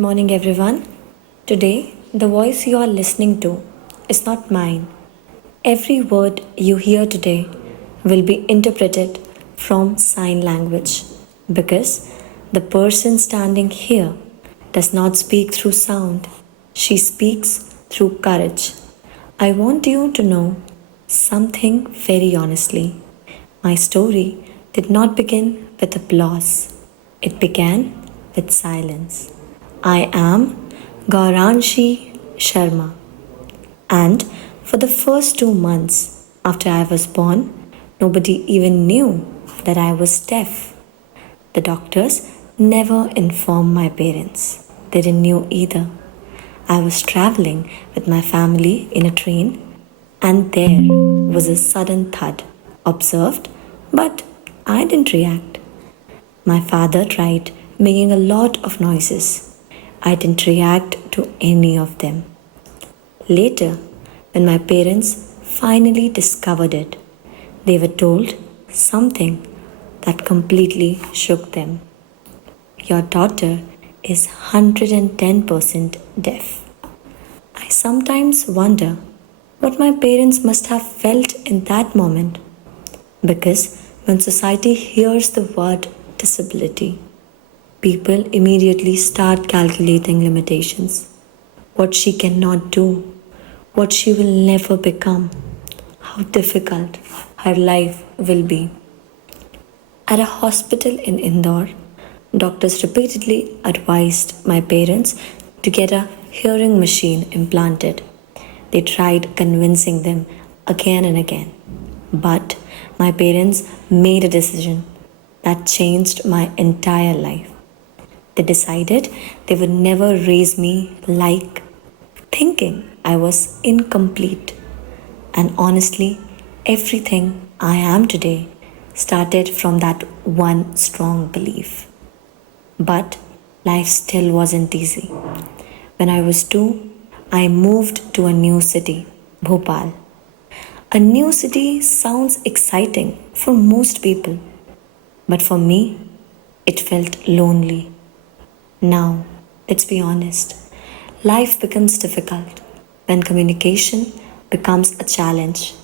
morning, everyone. Today, the voice you are listening to is not mine. Every word you hear today will be interpreted from sign language because the person standing here does not speak through sound, she speaks through courage. I want you to know something very honestly. My story did not begin with applause, it began with silence. I am Gauranshi Sharma, and for the first 2 months after I was born, nobody even knew that I was deaf. The doctors never informed my parents. They didn't know either. I was traveling with my family in a train, and there was a sudden thud. Observed, but I didn't react. My father tried making a lot of noises. I didn't react to any of them. Later, when my parents finally discovered it, they were told something that completely shook them. Your daughter is 110% deaf. I sometimes wonder what my parents must have felt in that moment because when society hears the word disability, people immediately start calculating limitations. What she cannot do, what she will never become, how difficult her life will be. At a hospital in Indore, doctors repeatedly advised my parents to get a hearing machine implanted. They tried convincing them again and again. But my parents made a decision that changed my entire life. They decided they would never raise me like thinking I was incomplete. And honestly, everything I am today started from that one strong belief. But life still wasn't easy. When I was 2, I moved to a new city, Bhopal. A new city sounds exciting for most people, but for me, it felt lonely. Now, let's be honest, life becomes difficult when communication becomes a challenge.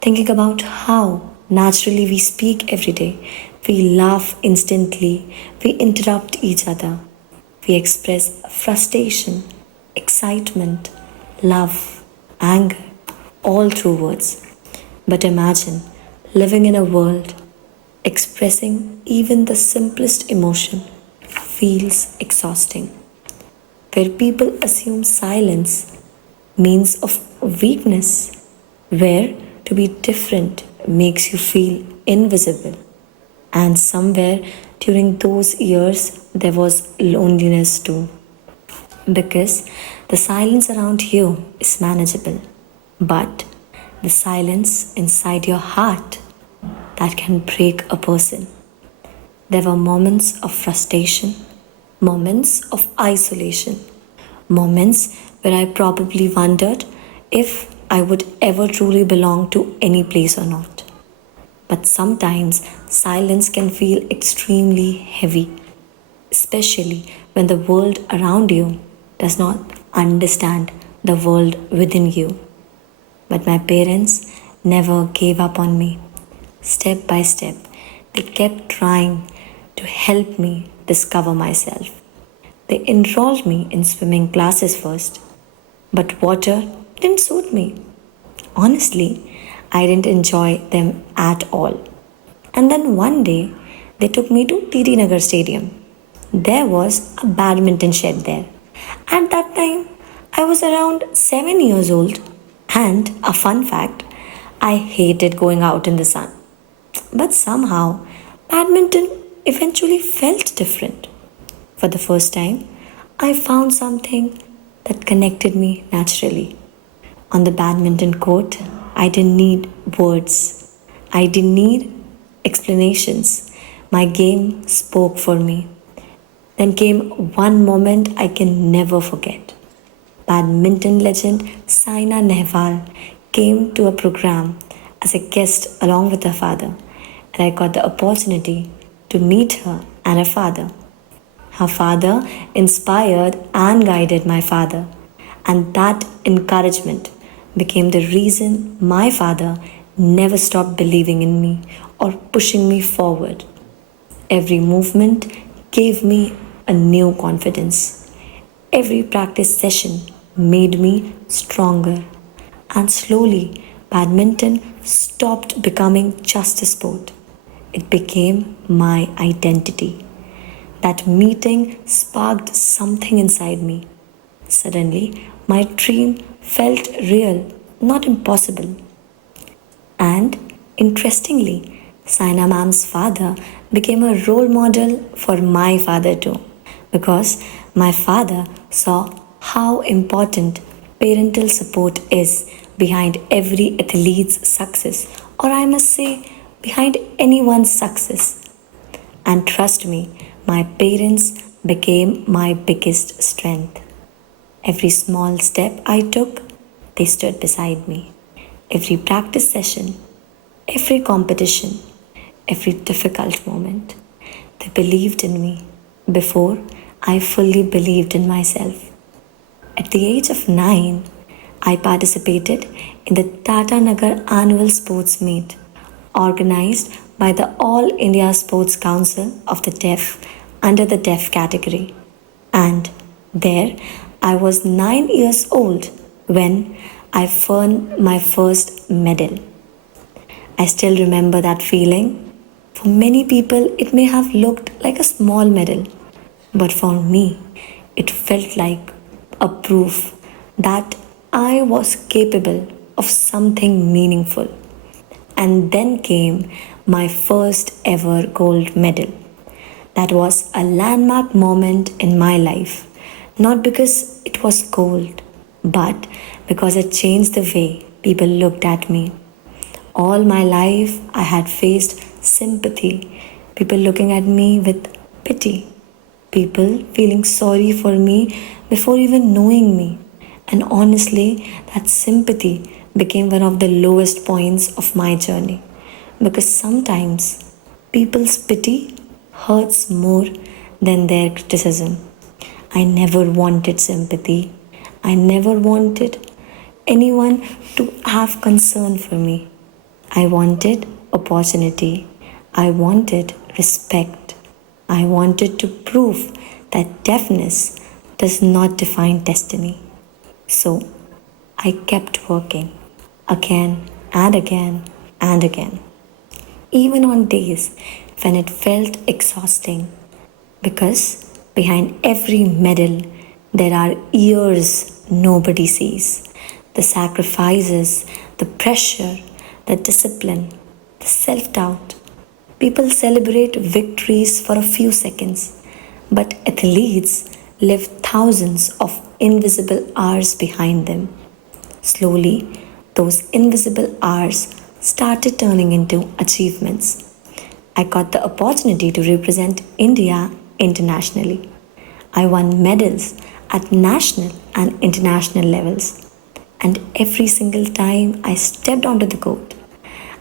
Thinking about how naturally we speak every day, we laugh instantly, we interrupt each other, we express frustration, excitement, love, anger, all through words. But imagine living in a world expressing even the simplest emotion feels exhausting, where people assume silence means of weakness, where to be different makes you feel invisible. And somewhere during those years, there was loneliness too, because the silence around you is manageable, but the silence inside your heart that can break a person. There were moments of frustration, moments of isolation, moments where I probably wondered if I would ever truly belong to any place or not. But sometimes silence can feel extremely heavy, especially when the world around you does not understand the world within you. But my parents never gave up on me. Step by step, they kept trying to help me discover myself. They enrolled me in swimming classes first, but water didn't suit me. Honestly, I didn't enjoy them at all. And then one day, they took me to TD Nagar Stadium. There was a badminton shed there. At that time, I was around 7 years old. And a fun fact, I hated going out in the sun. But somehow, badminton eventually felt different. For the first time, I found something that connected me naturally. On the badminton court, I didn't need words, I didn't need explanations. My game spoke for me. Then came one moment I can never forget. Badminton legend Saina Nehwal came to a program as a guest along with her father, and I got the opportunity to meet her and her father. Her father inspired and guided my father, and that encouragement became the reason my father never stopped believing in me or pushing me forward. Every movement gave me a new confidence. Every practice session made me stronger. And slowly, badminton stopped becoming just a sport. It became my identity. That meeting sparked something inside me. Suddenly, my dream felt real, not impossible. And interestingly, Saina Mam's father became a role model for my father too, because my father saw how important parental support is behind every athlete's success, or I must say, behind anyone's success. And trust me, my parents became my biggest strength. Every small step I took, they stood beside me. Every practice session, every competition, every difficult moment, they believed in me before I fully believed in myself. At the age of 9, I participated in the Tata Nagar annual sports meet organized by the All India Sports Council of the Deaf under the Deaf category. And there I was 9 years old when I won my first medal. I still remember that feeling. For many people, it may have looked like a small medal, but for me, it felt like a proof that I was capable of something meaningful. And then came my first ever gold medal. That was a landmark moment in my life, not because it was gold, but because it changed the way people looked at me. All my life, I had faced sympathy, people looking at me with pity, people feeling sorry for me before even knowing me. And honestly, that sympathy became one of the lowest points of my journey because sometimes people's pity hurts more than their criticism. I never wanted sympathy. I never wanted anyone to have concern for me. I wanted opportunity. I wanted respect. I wanted to prove that deafness does not define destiny. So I kept working again and again and again, even on days when it felt exhausting. Because behind every medal, there are years nobody sees. The sacrifices, the pressure, the discipline, the self doubt. People celebrate victories for a few seconds, but athletes live thousands of invisible hours behind them. Slowly, those invisible hours started turning into achievements. I got the opportunity to represent India internationally. I won medals at national and international levels. And every single time I stepped onto the court,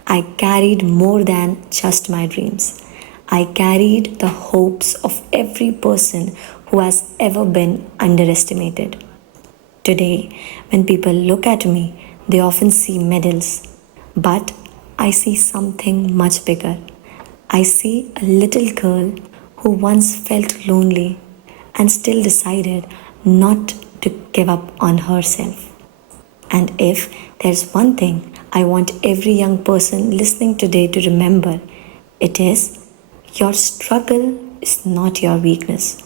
I carried more than just my dreams. I carried the hopes of every person who has ever been underestimated. Today, when people look at me, they often see medals, but I see something much bigger. I see a little girl who once felt lonely and still decided not to give up on herself. And if there's one thing I want every young person listening today to remember, it is your struggle is not your weakness.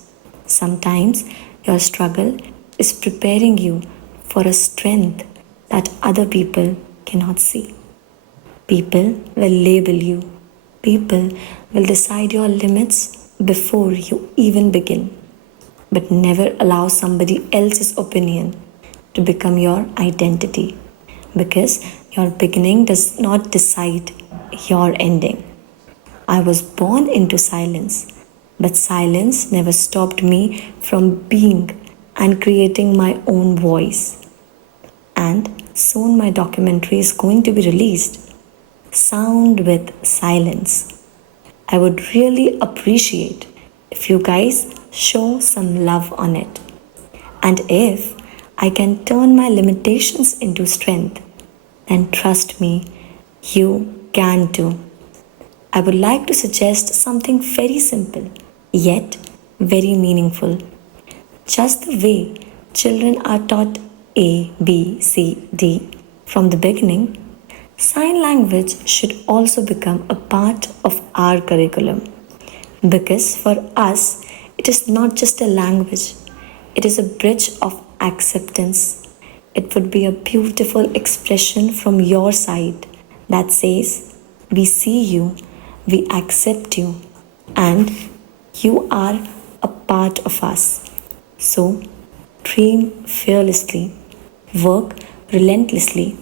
Sometimes your struggle is preparing you for a strength that other people cannot see. People will label you. People will decide your limits before you even begin. But never allow somebody else's opinion to become your identity because your beginning does not decide your ending. I was born into silence, but silence never stopped me from being and creating my own voice. And soon my documentary is going to be released. Sound with Silence. I would really appreciate if you guys show some love on it. And if I can turn my limitations into strength, then trust me, you can too. I would like to suggest something very simple, yet very meaningful. Just the way children are taught A, B, C, D from the beginning, sign language should also become a part of our curriculum. Because for us, it is not just a language, it is a bridge of acceptance. It would be a beautiful expression from your side that says, we see you, we accept you, and you are a part of us. So, dream fearlessly, work relentlessly,